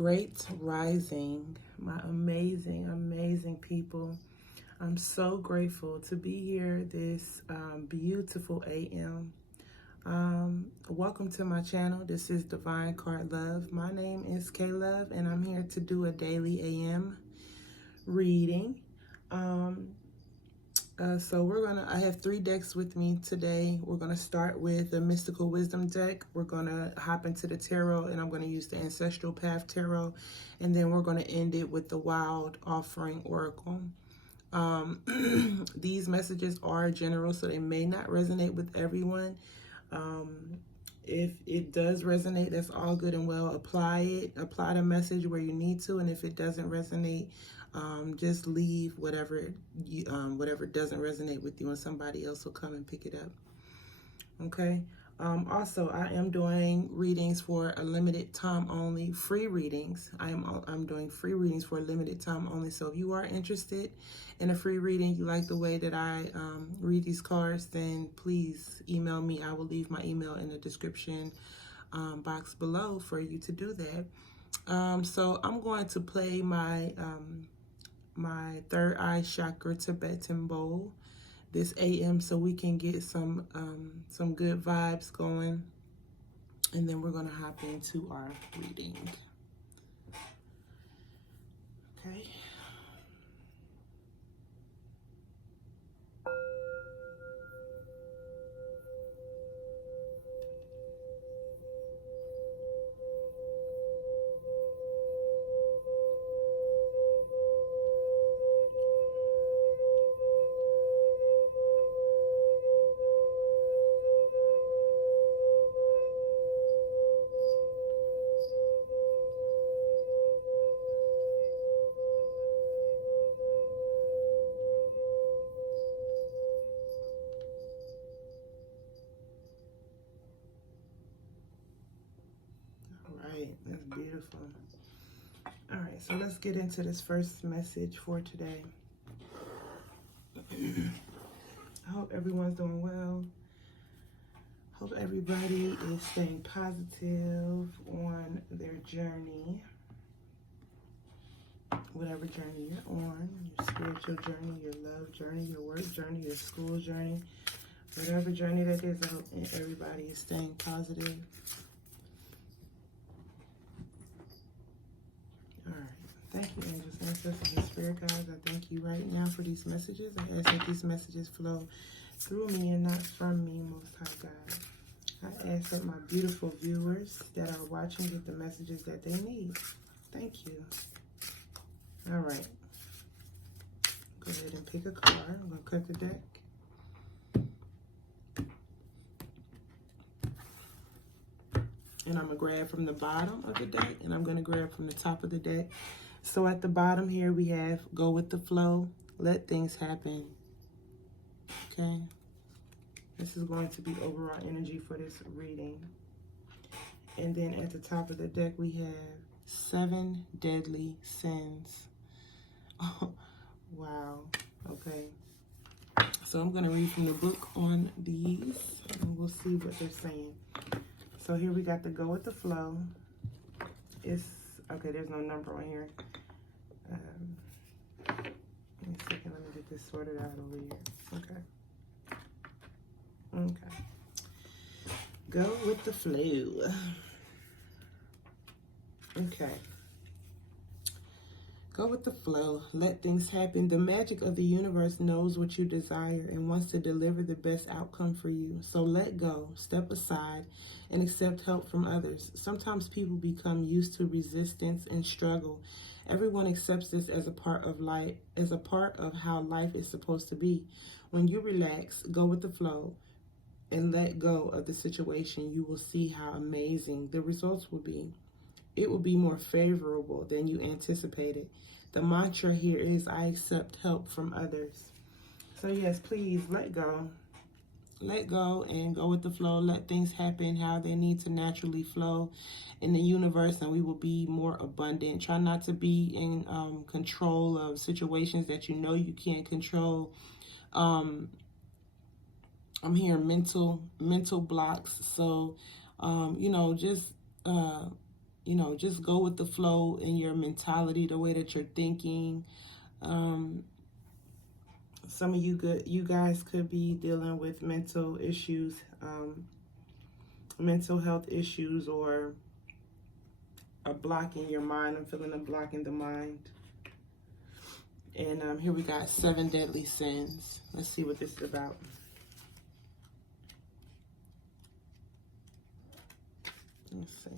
Great rising, my amazing, amazing people. I'm so grateful to be here this beautiful AM. Welcome to my channel. This is Divine Card Love. My name is K Love, and I'm here to do a daily AM reading. I have 3 decks with me today. We're gonna start with the Mystical Wisdom deck. We're gonna hop into the Tarot, and I'm gonna use the Ancestral Path Tarot. And then we're gonna end it with the Wild Offering Oracle. These messages are general, so they may not resonate with everyone. If it does resonate, that's all good and well. Apply the message where you need to, and if it doesn't resonate, just leave whatever doesn't resonate with you, and somebody else will come and pick it up. Okay. Also, I am doing readings for a limited time only, free readings. I'm doing free readings for a limited time only. So if you are interested in a free reading, you like the way that I read these cards, then please email me. I will leave my email in the description box below for you to do that. So I'm going to play my my third eye chakra Tibetan bowl this AM so we can get some good vibes going, and then we're gonna hop into our reading. Okay. Right, that's beautiful. All right, so let's get into this first message for today. I hope everyone's doing well. Hope everybody is staying positive on their journey. Whatever journey you're on, your spiritual journey, your love journey, your work journey, your school journey, whatever journey that is, I hope everybody is staying positive. Thank you, angels, ancestors, and spirit guides. I thank you right now for these messages. I ask that these messages flow through me and not from me, Most High God. I ask that my beautiful viewers that are watching get the messages that they need. Thank you. All right. Go ahead and pick a card. I'm going to cut the deck. And I'm going to grab from the bottom of the deck, and I'm going to grab from the top of the deck. So at the bottom here, we have go with the flow, let things happen. Okay. This is going to be overall energy for this reading. And then at the top of the deck, we have 7 deadly sins. Oh, wow. Okay. So I'm going to read from the book on these, and we'll see what they're saying. So here we got the go with the flow. It's, okay, there's no number on here. One second, let me get this sorted out over here. Okay. Okay. Go with the flow. Okay. Go with the flow. Let things happen. The magic of the universe knows what you desire and wants to deliver the best outcome for you. So let go, step aside, and accept help from others. Sometimes people become used to resistance and struggle. Everyone accepts this as a part of life, as a part of how life is supposed to be. When you relax, go with the flow, and let go of the situation, you will see how amazing the results will be. It will be more favorable than you anticipated. The mantra here is, I accept help from others. So yes, please let go. Let go and go with the flow. Let things happen how they need to naturally flow in the universe, and we will be more abundant. Try not to be in control of situations that you know you can't control. I'm hearing mental blocks. So, just you know, just go with the flow in your mentality, the way that you're thinking. Some of you guys could be dealing with mental issues, mental health issues, or a block in your mind. I'm feeling a block in the mind. And here we got 7 deadly sins. Let's see what this is about. Let's see.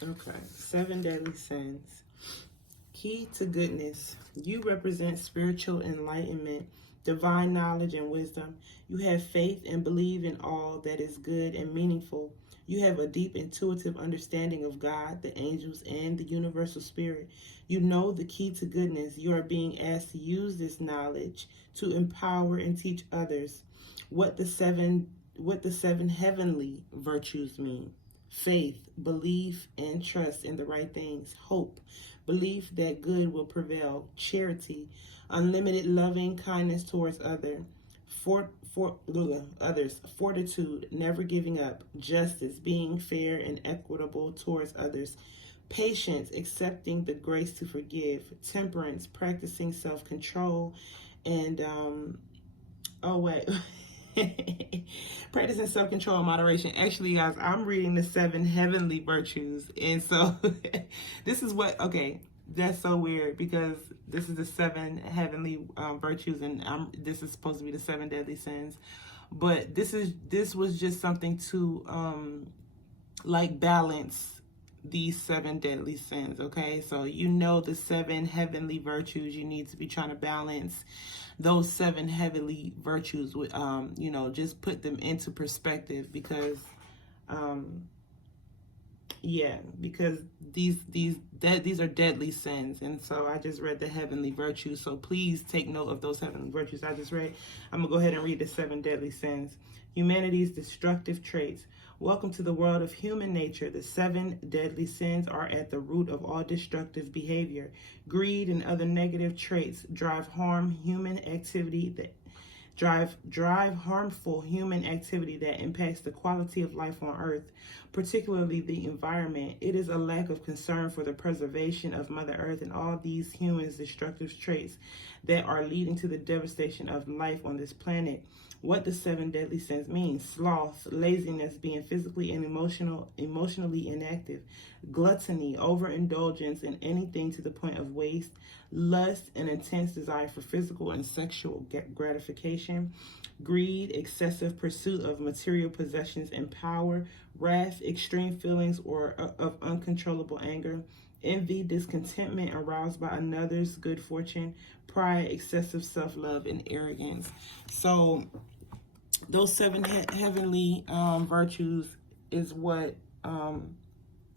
Okay, 7 deadly sins. Key to goodness. You represent spiritual enlightenment, divine knowledge, and wisdom. You have faith and believe in all that is good and meaningful. You have a deep intuitive understanding of God, the angels, and the universal spirit. You know the key to goodness. You are being asked to use this knowledge to empower and teach others what the seven heavenly virtues mean. Faith, belief, and trust in the right things. Hope, belief that good will prevail. Charity, unlimited loving kindness towards others. Fortitude, never giving up. Justice, being fair and equitable towards others. Patience, accepting the grace to forgive. Temperance, practicing self-control. And practicing self-control and moderation. Actually, guys, I'm reading the 7 heavenly virtues, and so this is what, okay, that's so weird, because this is the 7 heavenly virtues, and this is supposed to be the 7 deadly sins, but this was just something to like balance these 7 deadly sins. Okay, so you know the 7 heavenly virtues, you need to be trying to balance those 7 heavenly virtues with you know, just put them into perspective, because yeah, because these are deadly sins. And so I just read the heavenly virtues, so please take note of those heavenly virtues I just read. I'm gonna go ahead and read the 7 deadly sins. Humanity's destructive traits. Welcome to the world of human nature. The 7 deadly sins are at the root of all destructive behavior. Greed and other negative traits drive harmful human activity that impacts the quality of life on Earth, particularly the environment. It is a lack of concern for the preservation of Mother Earth and all these humans' destructive traits that are leading to the devastation of life on this planet. What the 7 deadly sins mean: sloth, laziness, being physically and emotionally inactive; gluttony, overindulgence in anything to the point of waste; lust, an intense desire for physical and sexual gratification; greed, excessive pursuit of material possessions and power; wrath, extreme feelings or of uncontrollable anger; envy, discontentment aroused by another's good fortune; pride, excessive self-love, and arrogance. So those 7 heavenly virtues is what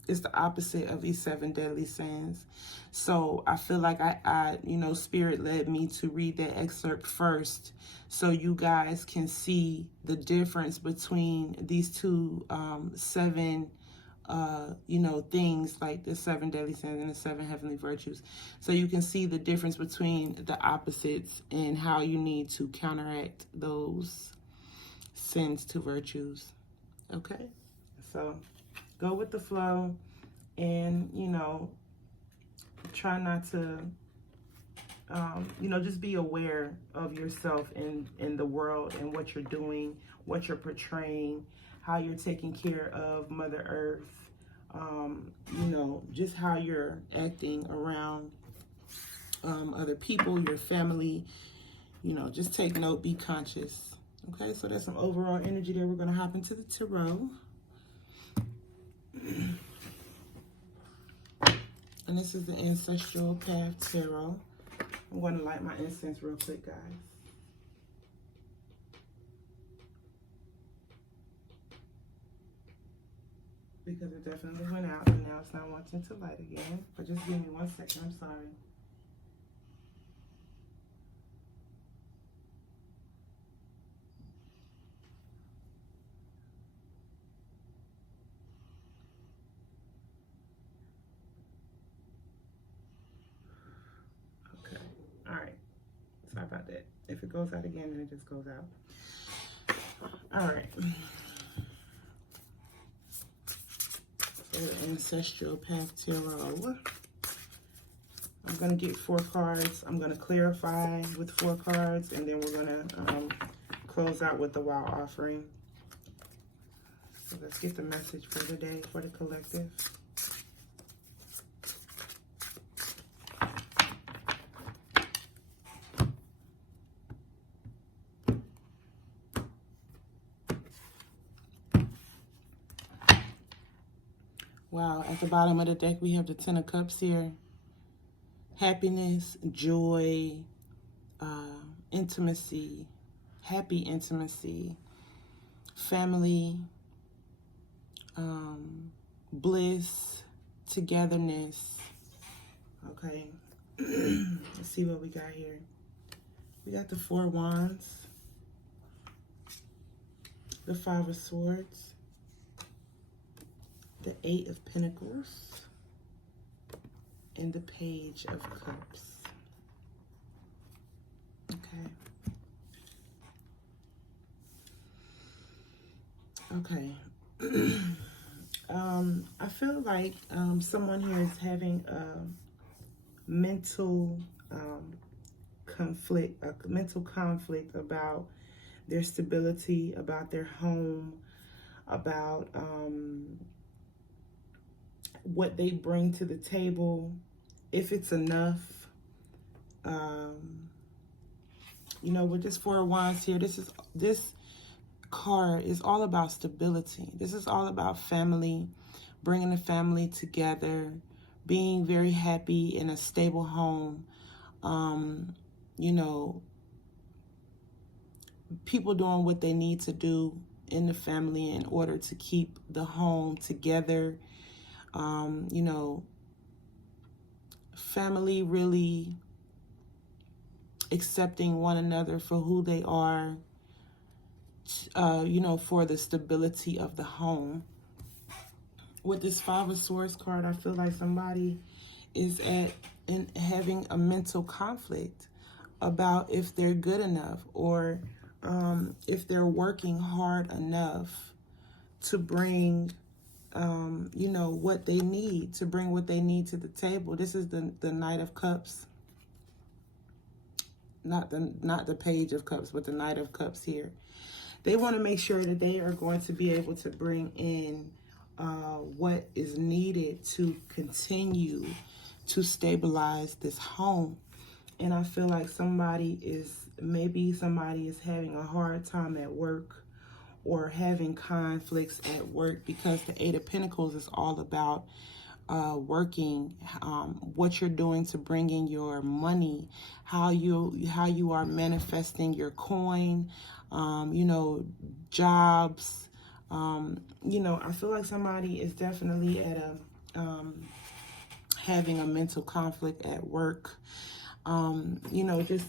is the opposite of these 7 deadly sins. So I feel like I you know, Spirit led me to read that excerpt first, so you guys can see the difference between these two 7 you know, things, like the 7 deadly sins and the 7 heavenly virtues. So you can see the difference between the opposites and how you need to counteract those sins to virtues. Okay, so go with the flow, and you know, try not to you know, just be aware of yourself in the world, and what you're doing, what you're portraying, how you're taking care of Mother Earth, you know, just how you're acting around other people, your family. You know, just take note, be conscious. Okay, so that's some overall energy there. We're going to hop into the tarot. And this is the Ancestral Path Tarot. I'm going to light my incense real quick, guys. Because it definitely went out, and now it's not wanting to light again. But just give me 1 second, I'm sorry. Okay, all right. So I about that. If it goes out again, then it just goes out. All right. Ancestral Path Tarot. I'm going to get 4 cards. I'm going to clarify with 4 cards, and then we're going to close out with the Wow Offering. So let's get the message for today for the collective. Wow, at the bottom of the deck, we have the 10 of Cups here. Happiness, joy, intimacy, happy intimacy, family, bliss, togetherness. Okay, let's see what we got here. We got the 4 Wands, the 5 of Swords, the 8 of Pentacles, and the Page of Cups. Okay. I feel like someone here is having a mental conflict about their stability, about their home, about what they bring to the table, if it's enough. You know, with this 4 of Wands here, this card is all about stability. This is all about family, bringing the family together, being very happy in a stable home. You know, people doing what they need to do in the family in order to keep the home together. You know, family really accepting one another for who they are, you know, for the stability of the home. With this 5 of Swords card, I feel like somebody is having a mental conflict about if they're good enough, or if they're working hard enough to bring you know, what they need, to bring what they need to the table. This is the Knight of Cups. Not the Page of Cups, but the Knight of Cups here. They want to make sure that they are going to be able to bring in what is needed to continue to stabilize this home. And I feel like maybe somebody is having a hard time at work, or having conflicts at work, because the 8 of Pentacles is all about working, what you're doing to bring in your money, how you are manifesting your coin, you know, jobs. You know, I feel like somebody is definitely at a having a mental conflict at work. You know, just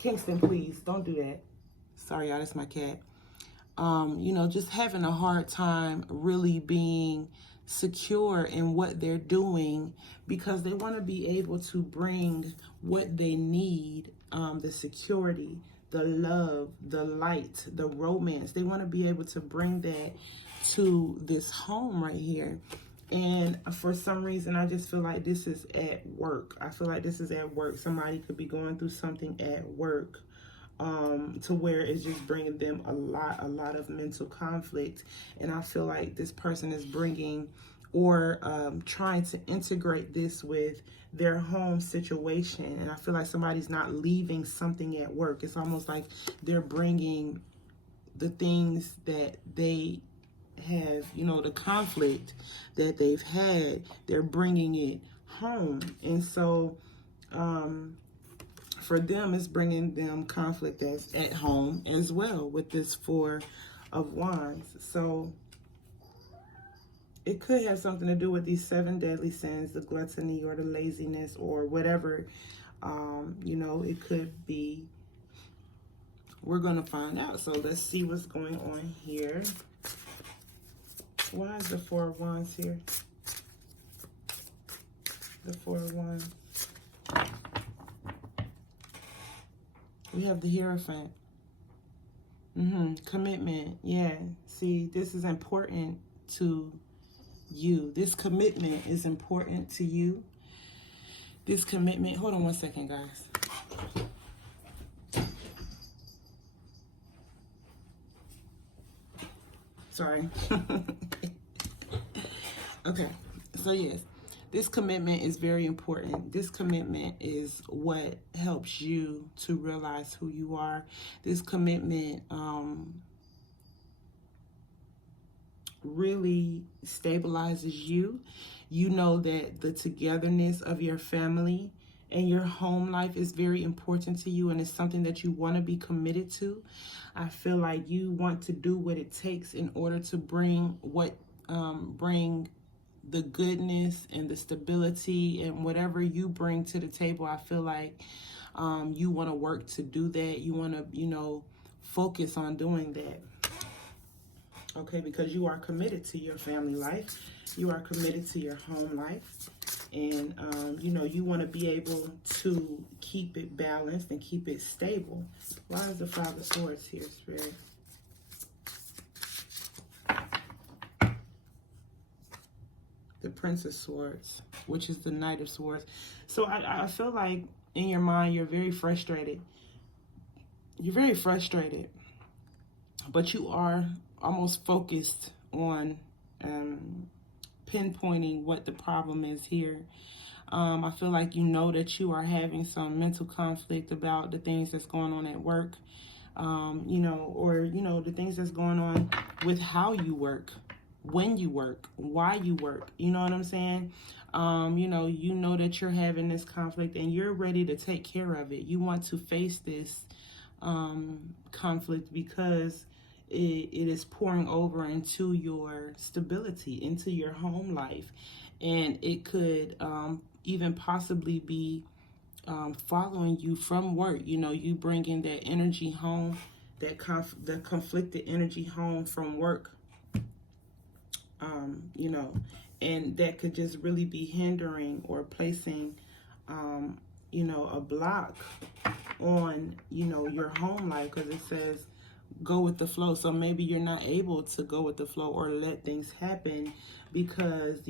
Kingston, please don't do that. Sorry, y'all, that's my cat. You know, just having a hard time really being secure in what they're doing, because they want to be able to bring what they need, the security, the love, the light, the romance. They want to be able to bring that to this home right here. And for some reason, I just feel like this is at work. I feel like this is at work. Somebody could be going through something at work, to where it's just bringing them a lot of mental conflict. And I feel like this person is bringing, or trying to integrate this with their home situation. And I feel like somebody's not leaving something at work. It's almost like they're bringing the things that they have, you know, the conflict that they've had, they're bringing it home. And so for them, it's bringing them conflict that's at home as well with this 4 of Wands. So it could have something to do with these 7 deadly sins, the gluttony or the laziness or whatever. You know, it could be. We're going to find out. So let's see what's going on here. Why is the 4 of Wands here? The 4 of Wands. You have the Hierophant. Commitment. Yeah. See, this is important to you. This commitment is important to you. This commitment. Hold on one second, guys. Sorry. Okay. So, yes. This commitment is very important. This commitment is what helps you to realize who you are. This commitment really stabilizes you. You know that the togetherness of your family and your home life is very important to you, and it's something that you want to be committed to. I feel like you want to do what it takes in order to bring the goodness and the stability and whatever you bring to the table. I feel like you want to work to do that. You want to, focus on doing that. Okay, because you are committed to your family life. You are committed to your home life. And, you want to be able to keep it balanced and keep it stable. Why is the Five of Swords here, Spirit? The Prince of Swords, which is the Knight of Swords. So I feel like in your mind, you're very frustrated. You're very frustrated. But you are almost focused on pinpointing what the problem is here. I feel like you know that you are having some mental conflict about the things that's going on at work, the things that's going on with how you work, when you work, why you work. You know what I'm saying? You know that you're having this conflict and you're ready to take care of it. You want to face this conflict because it is pouring over into your stability, into your home life. And it could even possibly be following you from work. You bringing that energy home, the conflicted energy home from work, and that could just really be hindering or placing, a block on, your home life, because it says go with the flow. So maybe you're not able to go with the flow or let things happen because,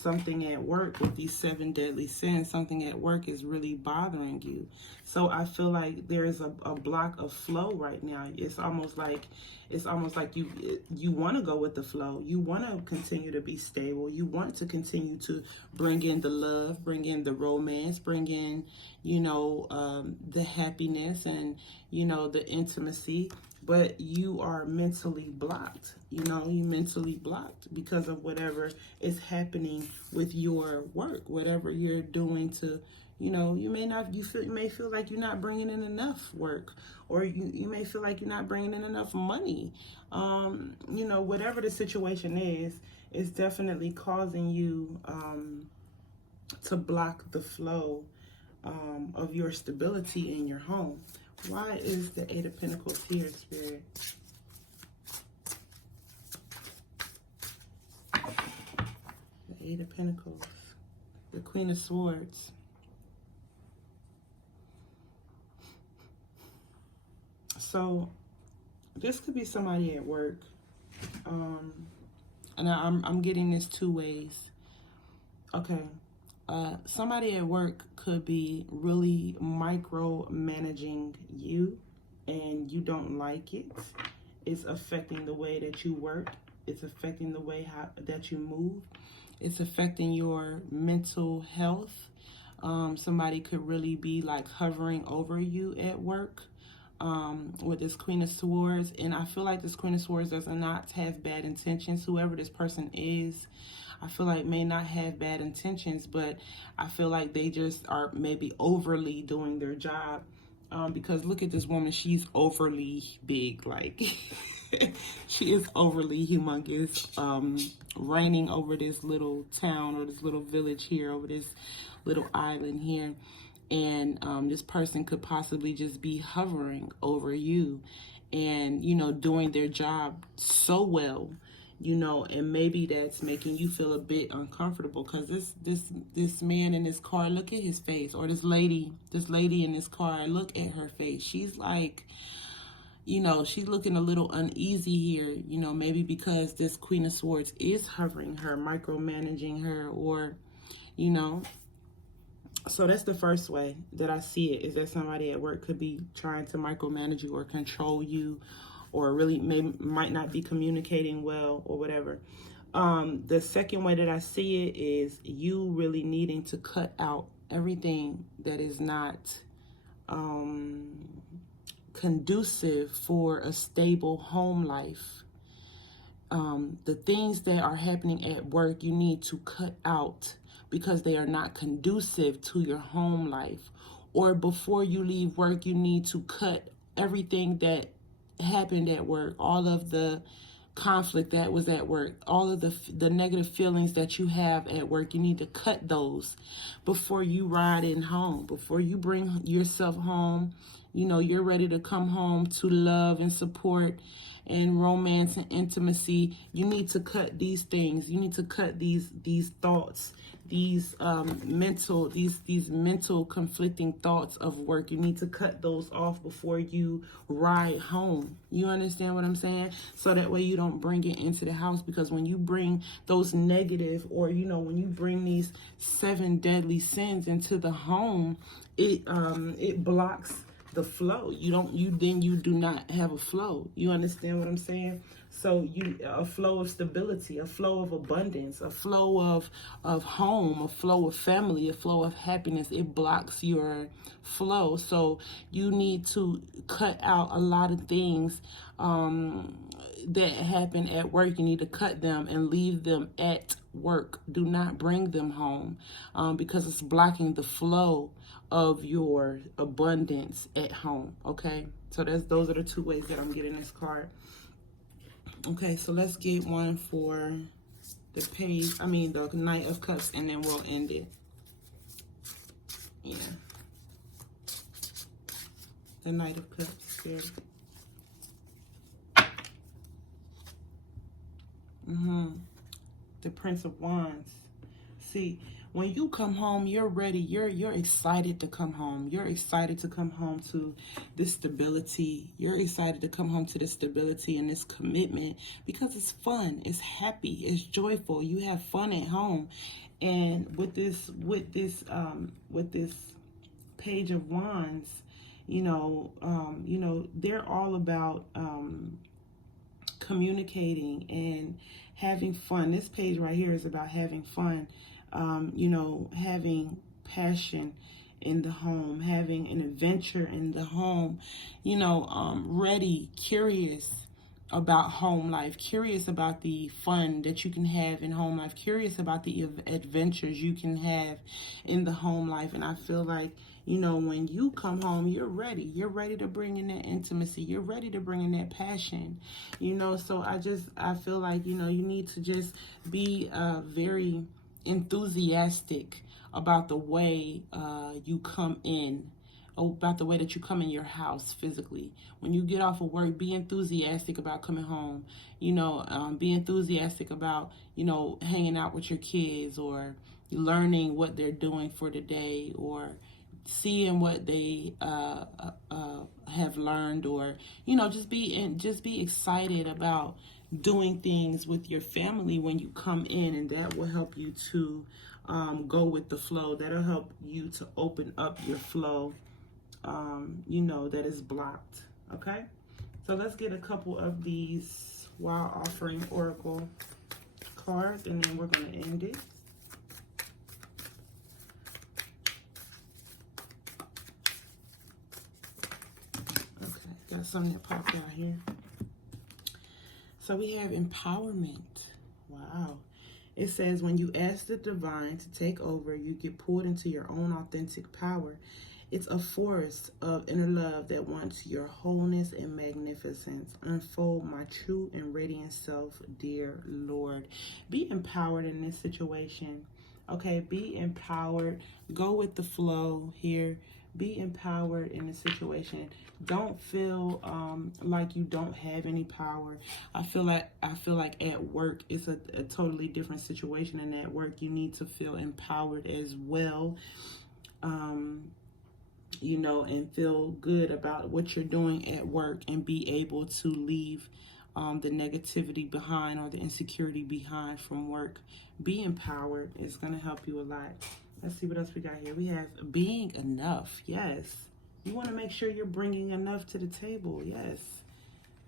something at work with these 7 deadly sins, something at work is really bothering you. So I feel like there's a block of flow right now. It's almost like you want to go with the flow. You want to continue to be stable. You want to continue to bring in the love, bring in the romance, bring in, the happiness and, the intimacy. But you are mentally blocked. You mentally blocked because of whatever is happening with your work, whatever you're doing to, you may feel like you're not bringing in enough work, or you may feel like you're not bringing in enough money. Whatever the situation is, it's definitely causing you to block the flow of your stability in your home. Why is the Eight of Pentacles here, Spirit? The Eight of Pentacles. The Queen of Swords. So, this could be somebody at work. And I'm getting this 2 ways. Okay. Somebody at work could be really micromanaging you and you don't like it. It's affecting the way that you work. It's affecting the way that you move. It's affecting your mental health. Somebody could really be like hovering over you at work with this Queen of Swords. And I feel like this Queen of Swords does not have bad intentions. Whoever this person is, I feel like may not have bad intentions, but I feel like they just are maybe overly doing their job. Because look at this woman, she's overly big, like she is overly humongous, reigning over this little town or this little village here, over this little island here. And this person could possibly just be hovering over you and, doing their job so well. you know, and maybe that's making you feel a bit uncomfortable because this man in this car, look at his face, or this lady in this car, look at her face. She's like, you know, she's looking a little uneasy here, you know, maybe because this Queen of Swords is hovering her, micromanaging her, or, you know. So that's the first way that I see it, is that somebody at work could be trying to micromanage you or control you, or really might not be communicating well or whatever. The second way that I see it is you really needing to cut out everything that is not conducive for a stable home life. The things that are happening at work, you need to cut out because they are not conducive to your home life. Or before you leave work, you need to cut everything that happened at work, all of the conflict that was at work, all of the negative feelings that you have at work. You need to cut those before you ride in home, before you bring yourself home. You know, you're ready to come home to love and support and romance and intimacy. You need to cut these things. You need to cut these thoughts, these mental conflicting thoughts of work. You need to cut those off before you ride home. You understand what I'm saying? So that way you don't bring it into the house, because when you bring those negative, or, you know, when you bring these 7 deadly sins into the home, it blocks the flow. You do not have a flow. You understand what I'm saying? So a flow of stability, a flow of abundance, a flow of home, a flow of family, a flow of happiness. It blocks your flow. So you need to cut out a lot of things that happen at work. You need to cut them and leave them at work. Do not bring them home, because it's blocking the flow of your abundance at home. Okay, so those are the 2 ways that I'm getting this card. Okay, so let's get one for the Knight of Cups, and then we'll end it. Yeah, the Knight of Cups here. The Prince of Wands. See, when you come home, you're ready. You're excited to come home. You're excited to come home to this stability. You're excited to come home to this stability and this commitment, because it's fun, it's happy, it's joyful. You have fun at home. And with this Page of Wands, they're all about communicating and having fun. This page right here is about having fun. Having passion in the home, having an adventure in the home, ready, curious about home life, curious about the fun that you can have in home life, curious about the adventures you can have in the home life. And I feel like, when you come home, you're ready to bring in that intimacy. You're ready to bring in that passion, so I feel like, you need to just be very enthusiastic about the way you come in, about the way that you come in your house physically. When you get off of work, be enthusiastic about coming home. Be enthusiastic about, hanging out with your kids, or learning what they're doing for the day, or seeing what they have learned, or just be excited about doing things with your family when you come in, and that will help you to go with the flow. That'll help you to open up your flow, that is blocked. Okay, so let's get a couple of these Wild Offering Oracle cards, and then we're going to end it. Okay, got something that popped out here. So we have empowerment. Wow. It says, when you ask the divine to take over, you get pulled into your own authentic power. It's a force of inner love that wants your wholeness and magnificence. Unfold my true and radiant self, dear Lord. Be empowered in this situation. Okay, be empowered. Go with the flow here. Be empowered in the situation. Don't feel like you don't have any power. I feel like at work it's a totally different situation, and at work you need to feel empowered as well. You know, and feel good about what you're doing at work, and be able to leave the negativity behind, or the insecurity behind from work. Be empowered. It's going to help you a lot. Let's see what else we got here. We have being enough. Yes. You want to make sure you're bringing enough to the table. Yes.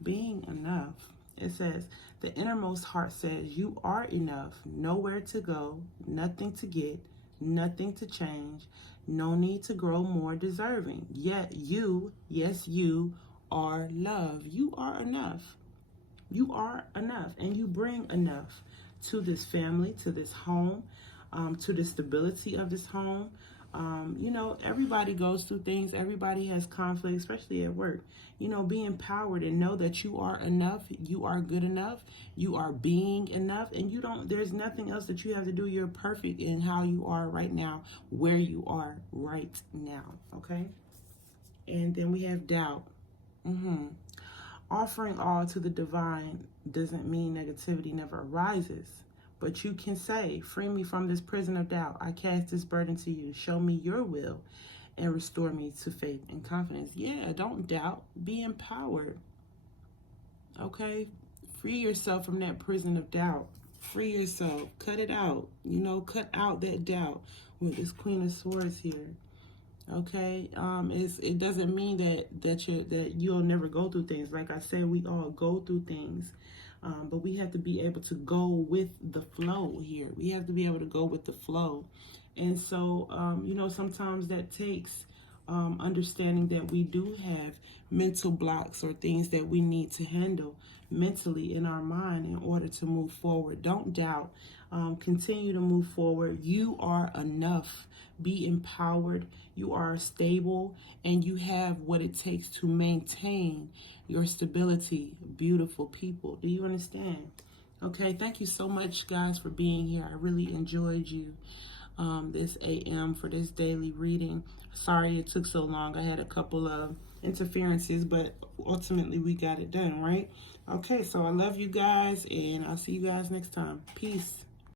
Being enough. It says, the innermost heart says, you are enough. Nowhere to go, nothing to get, nothing to change, no need to grow more deserving. Yet you, yes, you are love. You are enough. You are enough, and you bring enough to this family, to this home, to the stability of this home. You know, everybody goes through things. Everybody has conflict, especially at work. You know, be empowered and know that you are enough. You are good enough. You are being enough. And there's nothing else that you have to do. You're perfect in how you are right now, where you are right now. Okay? And then we have doubt. Offering all to the divine doesn't mean negativity never arises. But you can say, free me from this prison of doubt. I cast this burden to you. Show me your will and restore me to faith and confidence. Yeah, don't doubt. Be empowered. Okay? Free yourself from that prison of doubt. Free yourself. Cut it out. You know, cut out that doubt with this Queen of Swords here. Okay, it doesn't mean that you'll never go through things. Like I said, we all go through things, but we have to be able to go with the flow here. We have to be able to go with the flow, and so you know, sometimes that takes understanding that we do have mental blocks or things that we need to handle mentally in our mind in order to move forward. Don't doubt. Continue to move forward. You are enough. Be empowered. You are stable, and you have what it takes to maintain your stability. Beautiful people. Do you understand? Okay, thank you so much, guys, for being here. I really enjoyed you this AM for this daily reading. Sorry it took so long. I had a couple of interferences, but ultimately we got it done, right? Okay, so I love you guys, and I'll see you guys next time. Peace.